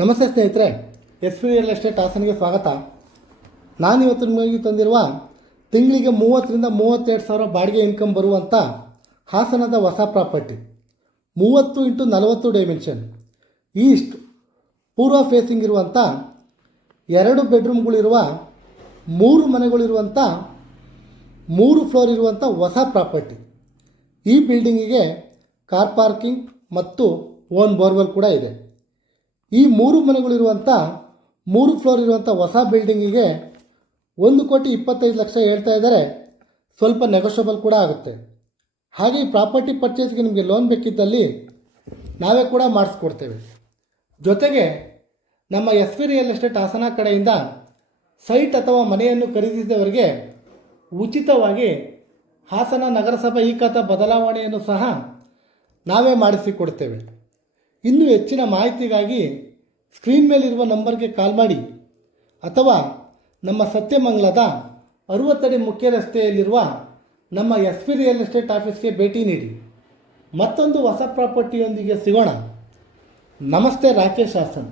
ನಮಸ್ತೆ ಸ್ನೇಹಿತರೆ, S P real estate ಹಾಸನಿಗೆ ಸ್ವಾಗತ. ನಾನಿವತ್ತು ನಿಮಗೆ ತಂದಿರುವ ತಿಂಗಳಿಗೆ 30ರಿಂದ 32 ಸಾವಿರ ಬಾಡಿಗೆ ಇನ್ಕಮ್ ಬರುವಂಥ ಹಾಸನದ ಹೊಸ ಪ್ರಾಪರ್ಟಿ 30x40 ಡೈಮೆನ್ಷನ್ ಈಸ್ಟ್ ಪೂರ್ವ ಫೇಸಿಂಗ್ ಇರುವಂಥ 2 ಬೆಡ್ರೂಮ್ಗಳಿರುವ 3 ಮನೆಗಳಿರುವಂಥ 3 ಫ್ಲೋರ್ ಇರುವಂಥ ಹೊಸ ಪ್ರಾಪರ್ಟಿ. ಈ ಬಿಲ್ಡಿಂಗಿಗೆ ಕಾರ್ ಪಾರ್ಕಿಂಗ್ ಮತ್ತು ಓನ್ ಬೋರ್ವೆಲ್ ಕೂಡ ಇದೆ. ಈ 3 ಮನೆಗಳಿರುವಂಥ 3 ಫ್ಲೋರ್ ಇರುವಂಥ ಹೊಸ ಬಿಲ್ಡಿಂಗಿಗೆ 1,25,00,000 ಹೇಳ್ತಾ ಇದ್ದಾರೆ. ಸ್ವಲ್ಪ ನೆಗೋಷಿಯಬಲ್ ಕೂಡ ಆಗುತ್ತೆ. ಹಾಗೆ ಈ ಪ್ರಾಪರ್ಟಿ ಪರ್ಚೇಸ್ಗೆ ನಿಮಗೆ ಲೋನ್ ಬೇಕಿದ್ದಲ್ಲಿ ನಾವೇ ಕೂಡ ಮಾಡಿಸ್ಕೊಡ್ತೇವೆ. ಜೊತೆಗೆ ನಮ್ಮ S P real estate Hassan ಕಡೆಯಿಂದ ಸೈಟ್ ಅಥವಾ ಮನೆಯನ್ನು ಖರೀದಿಸಿದವರಿಗೆ ಉಚಿತವಾಗಿ ಹಾಸನ ನಗರಸಭೆ ಈ ಖಾತಾ ಬದಲಾವಣೆಯನ್ನು ಸಹ ನಾವೇ ಮಾಡಿಸಿಕೊಡ್ತೇವೆ. ಇನ್ನೂ ಹೆಚ್ಚಿನ ಮಾಹಿತಿಗಾಗಿ ಸ್ಕ್ರೀನ್ ಮೇಲಿರುವ ನಂಬರ್ಗೆ ಕಾಲ್ ಮಾಡಿ ಅಥವಾ ನಮ್ಮ ಸತ್ಯಮಂಗಲದ 60 ಅಡಿ ಮುಖ್ಯ ರಸ್ತೆಯಲ್ಲಿರುವ ನಮ್ಮ ಎಸ್ ಪಿ ರಿಯಲ್ ಎಸ್ಟೇಟ್ ಆಫೀಸ್ಗೆ ಭೇಟಿ ನೀಡಿ. ಮತ್ತೊಂದು ಹೊಸ ಪ್ರಾಪರ್ಟಿಯೊಂದಿಗೆ ಸಿಗೋಣ. ನಮಸ್ತೆ, ರಾಕೇಶ್ ಹಾಸನ್.